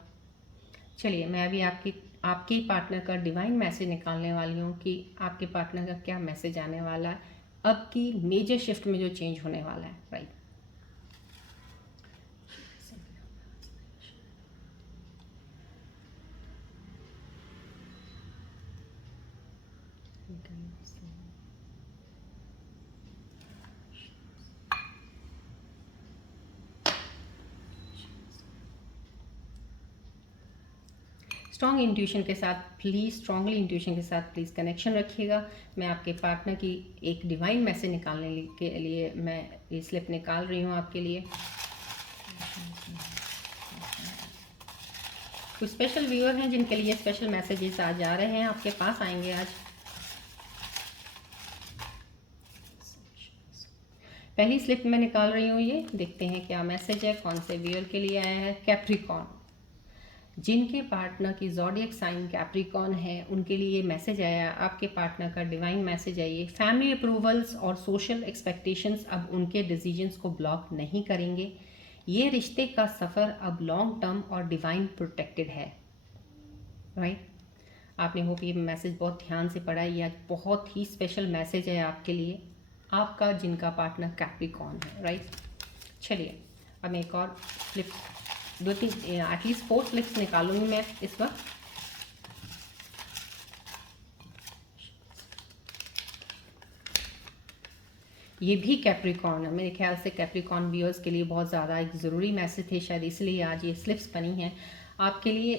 चलिए मैं अभी आपके पार्टनर का डिवाइन मैसेज निकालने वाली हूँ कि आपके पार्टनर का क्या मैसेज आने वाला है अब की मेजर शिफ्ट में जो चेंज होने वाला है, राइट। स्ट्रॉन्ग इंट्यूशन के साथ प्लीज़, स्ट्रांगली इंट्यूशन के साथ प्लीज़ कनेक्शन रखिएगा। मैं आपके पार्टनर की एक डिवाइन मैसेज निकालने के लिए मैं ये स्लिप निकाल रही हूँ आपके लिए। कुछ स्पेशल व्यूअर हैं जिनके लिए स्पेशल मैसेजेस आज आ रहे हैं, आपके पास आएंगे आज। पहली स्लिप मैं निकाल रही हूँ, ये देखते हैं क्या मैसेज है, कौन से व्यूअर के लिए आया है। कैप्रिकॉर्न, जिनके पार्टनर की ज़ोडिएक साइन कैप्रिकॉर्न है उनके लिए ये मैसेज आया, आपके पार्टनर का डिवाइन मैसेज है ये। फैमिली अप्रूवल्स और सोशल एक्सपेक्टेशंस अब उनके डिसीजंस को ब्लॉक नहीं करेंगे। ये रिश्ते का सफ़र अब लॉन्ग टर्म और डिवाइन प्रोटेक्टेड है, राइट। आपने होप ये मैसेज बहुत ध्यान से पढ़ा, ये आज बहुत ही स्पेशल मैसेज है आपके लिए, आपका जिनका पार्टनर कैप्रिकॉर्न है, राइट। चलिए अब मैं एक और फ्लिप, 2-3 एटलीस्ट 4 फ्लिप्स निकालूंगी मैं इस वक्त। ये भी कैप्रिकॉर्न है, मेरे ख्याल से कैप्रिकॉर्न व्यूअर्स के लिए बहुत ज़्यादा एक ज़रूरी मैसेज थे, शायद इसलिए आज ये स्लिप्स बनी हैं आपके लिए।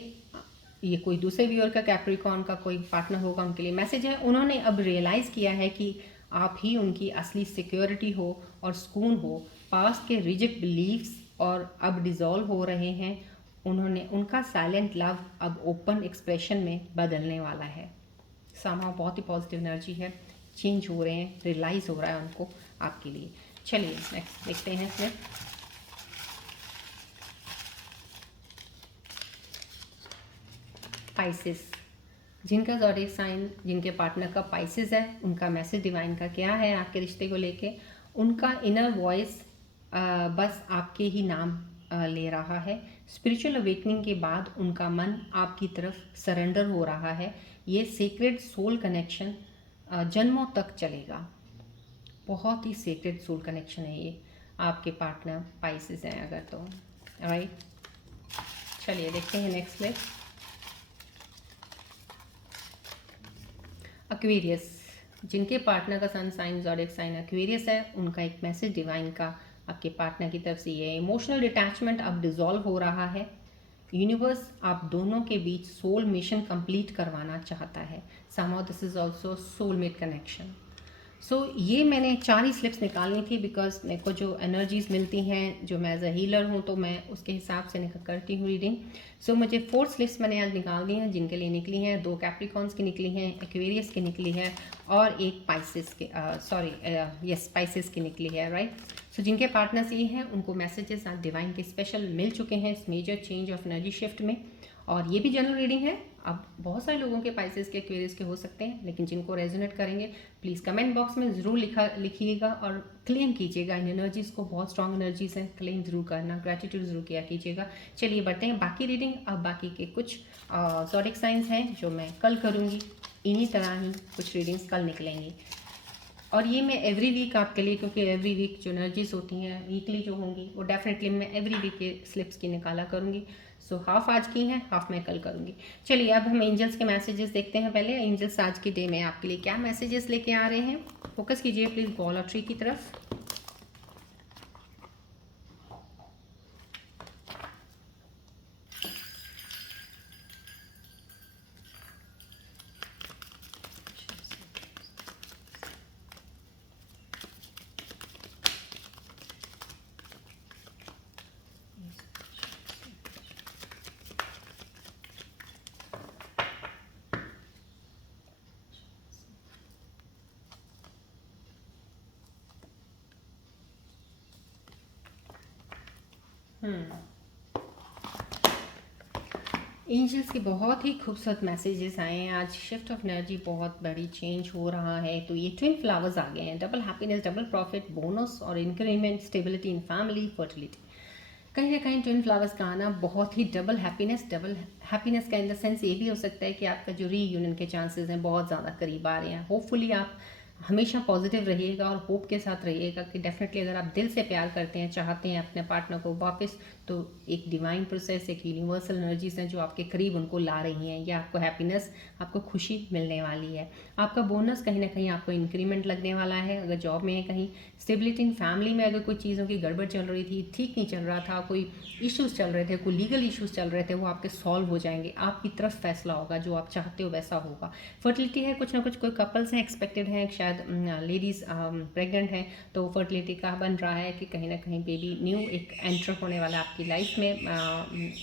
ये कोई दूसरे व्यूअर का कैप्रिकॉर्न का कोई पार्टनर होगा, उनके लिए मैसेज है। उन्होंने अब रियलाइज़ किया है कि आप ही उनकी असली सिक्योरिटी हो और सुकून हो। पास्ट के रिजिड बिलीव्स और अब डिज़ोल्व हो रहे हैं। उन्होंने उनका साइलेंट लव अब ओपन एक्सप्रेशन में बदलने वाला है। सामा बहुत ही पॉजिटिव एनर्जी है, चेंज हो रहे हैं, रियलाइज़ हो रहा है उनको आपके लिए। चलिए नेक्स्ट देखते हैं इसमें। पाइसेस, जिनका ज़ोडिएक साइन, जिनके पार्टनर का पाइसेस है, उनका मैसेज डिवाइन का क्या है आपके रिश्ते को लेके। उनका इनर वॉइस बस आपके ही नाम ले रहा है। स्पिरिचुअल अवेकनिंग के बाद उनका मन आपकी तरफ सरेंडर हो रहा है। ये सीक्रेट सोल कनेक्शन जन्मों तक चलेगा। बहुत ही सीक्रेट सोल कनेक्शन है ये, आपके पार्टनर पाइसेस हैं अगर तो, राइट। चलिए देखते हैं नेक्स्ट स्लिप। एक्वेरियस, जिनके पार्टनर का sun sign zodiac sign Aquarius है, उनका एक मैसेज डिवाइन का आपके पार्टनर की तरफ से ये। इमोशनल डिटैचमेंट अब डिसॉल्व हो रहा है। यूनिवर्स आप दोनों के बीच सोल मिशन कंप्लीट करवाना चाहता है। Somehow this is also soulmate connection. ये मैंने 4 ही स्लिप्स निकालनी थी बिकॉज मेरे को जो एनर्जीज मिलती हैं, जो मैं एज अ हीलर हूँ तो मैं उसके हिसाब से करती हूँ रीडिंग। मुझे 4 स्लिप्स मैंने आज निकाल दी हैं, जिनके लिए निकली हैं 2 कैप्रिकॉर्न्स की निकली हैं, एक्वेरियस की निकली है और एक पाइसेस के पाइसेस की निकली है, राइट। जिनके पार्टनर्स ये हैं उनको मैसेजेस आज डिवाइन के स्पेशल मिल चुके हैं इस major change of energy shift में। और ये भी जनरल रीडिंग है, अब बहुत सारे लोगों के पाइसेस के एक्वेरियस के हो सकते हैं, लेकिन जिनको रेजोनेट करेंगे प्लीज़ कमेंट बॉक्स में ज़रूर लिखिएगा और क्लेम कीजिएगा इन एनर्जीज़ को। बहुत स्ट्रॉन्ग एनर्जीज़ हैं, क्लेम ज़रूर करना, ग्रेटिट्यूड ज़रूर किया कीजिएगा। चलिए बढ़ते हैं बाकी रीडिंग। अब बाकी के कुछ ज़ोडिएक साइंस हैं जो मैं कल करूँगी, इन्हीं तरह ही कुछ रीडिंग्स कल निकलेंगी। और ये मैं एवरी वीक आपके लिए, क्योंकि एवरी वीक जो एनर्जीज होती हैं वीकली जो होंगी वो डेफिनेटली मैं एवरी वीक के स्लिप्स की निकाला करूँगी। हाफ आज की हैं, हाफ मैं कल करूँगी। चलिए अब हम एंजल्स के मैसेजेस देखते हैं। पहले एंजल्स आज के डे में आपके लिए क्या मैसेजेस लेके आ रहे हैं। फोकस कीजिए प्लीज़ बॉल और ट्री की तरफ। एंजल्स के बहुत ही खूबसूरत मैसेजेस आए हैं आज। शिफ्ट ऑफ एनर्जी बहुत बड़ी चेंज हो रहा है। तो ये ट्विन फ्लावर्स आ गए हैं, double happiness, double profit, bonus और increment, stability in family, fertility. कहीं ना कहीं ट्विन फ्लावर्स का आना बहुत ही डबल हैप्पीनेस का इन द सेंस ये भी हो सकता है कि आपका जो रीयूनियन के चांसेस हैं बहुत ज़्यादा करीब आ रहे हैं। होपफुली आप हमेशा पॉजिटिव रहिएगा और होप के साथ रहिएगा कि डेफिनेटली अगर आप दिल से प्यार करते हैं, चाहते हैं अपने पार्टनर को वापस, तो एक डिवाइन प्रोसेस, एक यूनिवर्सल एनर्जीज हैं जो आपके करीब उनको ला रही हैं। या आपको हैप्पीनेस, आपको खुशी मिलने वाली है। आपका बोनस कहीं ना कहीं आपको इंक्रीमेंट लगने वाला है अगर जॉब में है। कहीं स्टेबिलिटी इन फैमिली में अगर कोई चीज़ों की गड़बड़ चल रही थी, ठीक नहीं चल रहा था, कोई इश्यूज़ चल रहे थे, कोई लीगल इश्यूज़ चल रहे थे, वो आपके सॉल्व हो जाएंगे। आपकी तरफ फैसला होगा, जो आप चाहते हो वैसा होगा। फर्टिलिटी है, कुछ ना कुछ कोई कपल्स हैं एक्सपेक्टेड हैं, शायद लेडीज़ प्रेग्नेंट हैं, तो फर्टिलिटी का बन रहा है कि कहीं ना कहीं बेबी न्यू एक एंटर होने वाला है आपकी लाइफ में,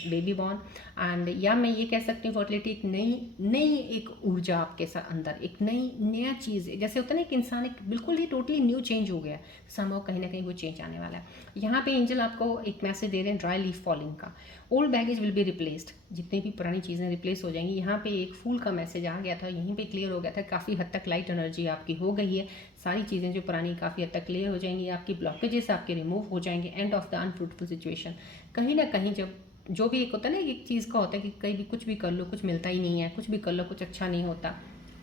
बेबी बॉर्न। एंड या मैं ये कह सकती हूँ फर्टिलिटी एक नई एक ऊर्जा आपके साथ अंदर, एक नया चीज़, जैसे होता है ना कि इंसान एक बिल्कुल ही टोटली न्यू चेंज हो गया, समहाउ कहीं ना कहीं वो चेंज आने वाला है। यहाँ पे एंजल आपको एक मैसेज दे रहे हैं ड्राई लीफ फॉलिंग का। Old baggage will be replaced, जितनी भी पुरानी चीज़ें रिप्लेस हो जाएंगी। यहाँ पे एक फूल का मैसेज आ गया था, यहीं पे क्लियर हो गया था। काफ़ी हद तक लाइट एनर्जी आपकी हो गई है। सारी चीज़ें जो पुरानी काफ़ी हद तक क्लियर हो जाएंगी, आपकी ब्लॉकेजेस आपके रिमूव हो जाएंगे। End of the unfruitful situation. कहीं ना कहीं जब जो भी एक होता है ना, एक चीज़ का होता है कि कहीं भी कुछ भी कर लो कुछ मिलता ही नहीं है, कुछ भी कर लो कुछ अच्छा नहीं होता।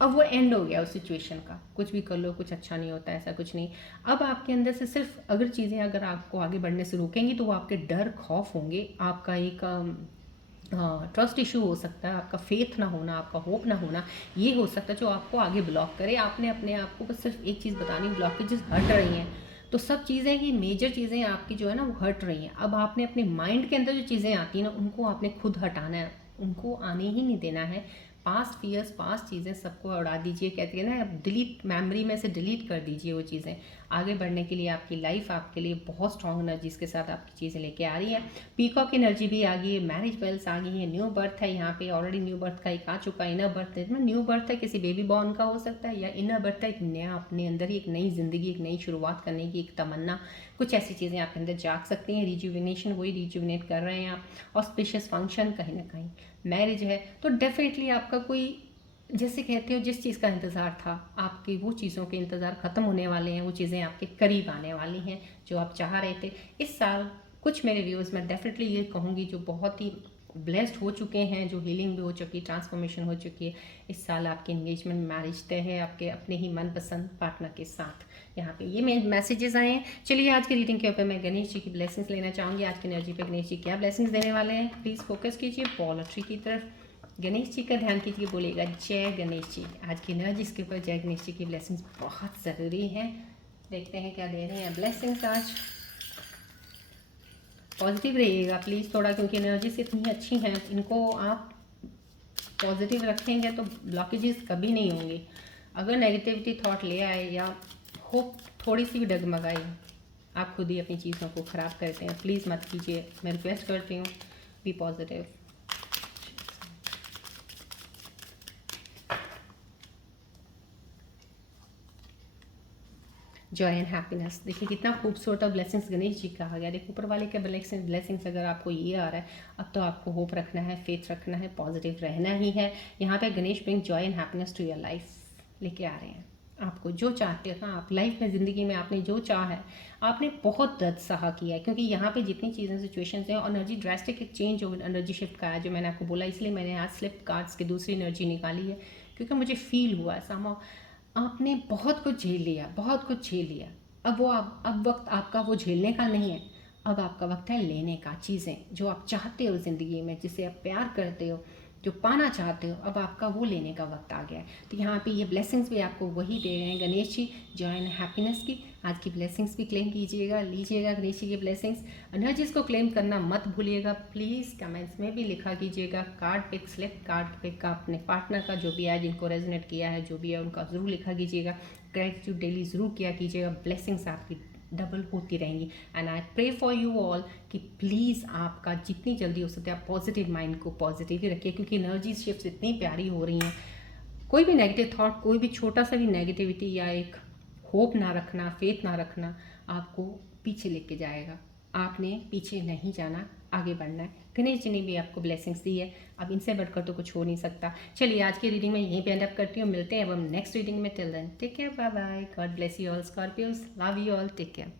अब वो एंड हो गया उस सिचुएशन का, कुछ भी कर लो कुछ अच्छा नहीं होता, ऐसा कुछ नहीं। अब आपके अंदर से सिर्फ अगर चीज़ें अगर आपको आगे बढ़ने से रोकेंगी तो वो आपके डर खौफ होंगे, आपका एक ट्रस्ट इशू हो सकता है, आपका फेथ ना होना, आपका होप ना होना, ये हो सकता है जो आपको आगे ब्लॉक करे। आपने अपने आप को बस सिर्फ एक चीज़ बतानी, ब्लॉकेजेस हट रही हैं, तो सब चीज़ें ही मेजर चीज़ें आपकी जो है ना वो हट रही हैं। अब आपने अपने माइंड के अंदर जो चीज़ें आती हैं ना उनको आपने खुद हटाना है, उनको आने ही नहीं देना है। पास्ट फियर्स, पास्ट चीज़ें सबको उड़ा दीजिए, कहते हैं ना, अब डिलीट, मेमोरी में से डिलीट कर दीजिए वो चीज़ें। आगे बढ़ने के लिए आपकी लाइफ आपके लिए बहुत स्ट्रॉन्ग एनर्जीज के साथ आपकी चीज़ें लेके आ रही है। पीकॉक एनर्जी भी आ गई है, मैरिज बेल्स आ गई है, न्यू बर्थ है यहाँ पे, ऑलरेडी न्यू बर्थ का एक आ चुका है, इनर बर्थ है। न्यू बर्थ है किसी बेबी बॉर्न का हो सकता है, या इनर बर्थ है एक नया, अपने अंदर ही एक नई ज़िंदगी, एक नई शुरुआत करने की एक तमन्ना, कुछ ऐसी चीज़ें आपके अंदर जाग सकती हैं। रिजुविनेशन, वही रिजुविनेट कर रहे हैं आप। ऑस्पिशियस फंक्शन, कहीं ना कहीं मैरिज है, तो डेफिनेटली आपका कोई, जैसे कहते हो जिस चीज़ का इंतज़ार था, आपकी वो चीज़ों के इंतज़ार ख़त्म होने वाले हैं, वो चीज़ें आपके करीब आने वाली हैं जो आप चाह रहे थे। इस साल कुछ मेरे व्यूज़ में डेफिनेटली ये कहूँगी जो बहुत ही ब्लेस्ड हो चुके हैं, जो हीलिंग भी हो चुकी, ट्रांसफॉर्मेशन हो चुकी है, इस साल आपकी एंगेजमेंट, मैरिज तय है आपके अपने ही मनपसंद पार्टनर के साथ। यहाँ पे ये मेन मैसेजेस आए हैं। चलिए आज की रीडिंग के ऊपर मैं गणेश जी की ब्लेसिंग्स लेना चाहूँगी। आज की एनर्जी पे गणेश जी क्या ब्लेसिंग्स देने वाले हैं, प्लीज़ फोकस कीजिए पोलेट्री की तरफ। गणेश जी का ध्यान कीजिए, बोलेगा जय गणेश जी। आज की एनर्जी इसके ऊपर जय गणेश जी की ब्लेसिंग्स बहुत ज़रूरी है। देखते हैं क्या दे रहे हैं ब्लेसिंग्स आज। पॉजिटिव रहिएगा प्लीज़ थोड़ा, क्योंकि एनर्जीज इतनी अच्छी हैं, इनको आप पॉजिटिव रखेंगे तो ब्लॉकेजेस कभी नहीं होंगे। अगर नेगेटिविटी थॉट ले आए या होप थोड़ी सी भी डगमगाई, आप खुद ही अपनी चीज़ों को ख़राब करते हैं। प्लीज़ मत कीजिए, मैं रिक्वेस्ट करती हूँ, be positive. Joy and happiness, देखिए कितना खूबसूरत और ब्लेसिंग्स गणेश जी का आ गया। देखो ऊपर वाले के ब्लेसिंग्स अगर आपको ये आ रहा है, अब तो आपको होप रखना है, फेथ रखना है, पॉजिटिव रहना ही है। यहाँ पे Ganesh bring joy and happiness to your life लेके आ रहे हैं। आपको जो चाहते हो ना आप लाइफ में, ज़िंदगी में आपने जो चाहा है, आपने बहुत दर्द सहा किया है, क्योंकि यहाँ पे जितनी चीज़ें सिचुएशंस हैं, एनर्जी ड्रास्टिक एक चेंज हो, एनर्जी शिफ्ट का है जो मैंने आपको बोला, इसलिए मैंने आज स्लिप कार्ड्स की दूसरी एनर्जी निकाली है, क्योंकि मुझे फील हुआ ऐसा, आपने बहुत कुछ झेल लिया, बहुत कुछ झेल लिया। अब वो अब वक्त आपका वो झेलने का नहीं है, अब आपका वक्त है लेने का। चीज़ें जो आप चाहते हो ज़िंदगी में, जिसे आप प्यार करते हो, जो पाना चाहते हो, अब आपका वो लेने का वक्त आ गया है। तो यहाँ पे ये ब्लेसिंग्स भी आपको वही दे रहे हैं Ganesh ji, Joy and happiness की। आज की ब्लेसिंग्स भी क्लेम कीजिएगा, लीजिएगा गणेश जी की ब्लेसिंग्स। एनर्जीज को क्लेम करना मत भूलिएगा, प्लीज़ कमेंट्स में भी लिखा कीजिएगा। कार्ड पे, सिलेक्ट कार्ड पे का अपने पार्टनर का जो भी है, जिनको रेजोनेट किया है, जो भी है उनका ज़रूर लिखा कीजिएगा। ग्रेटिट्यूड डेली ज़रूर किया कीजिएगा, ब्लेसिंग्स आपकी डबल होती रहेंगी। And I pray for you all कि प्लीज़ आपका जितनी जल्दी हो सकता है आप पॉजिटिव माइंड को पॉजिटिव ही रखिए, क्योंकि एनर्जी शिफ्ट इतनी प्यारी हो रही हैं। कोई भी नेगेटिव थॉट, कोई भी छोटा सा भी नेगेटिविटी या एक होप ना रखना, फेथ ना रखना, आपको पीछे लेके जाएगा। आपने पीछे नहीं जाना, आगे बढ़ना है। गणेश जी ने भी आपको ब्लेसिंग्स दी है, अब इनसे बढ़कर तो कुछ हो नहीं सकता। चलिए आज की रीडिंग में यहीं पे एंड अप करती हूँ, मिलते हैं अब हम नेक्स्ट रीडिंग में। Till then take care, bye bye, God bless you all Scorpios, love you all, take care.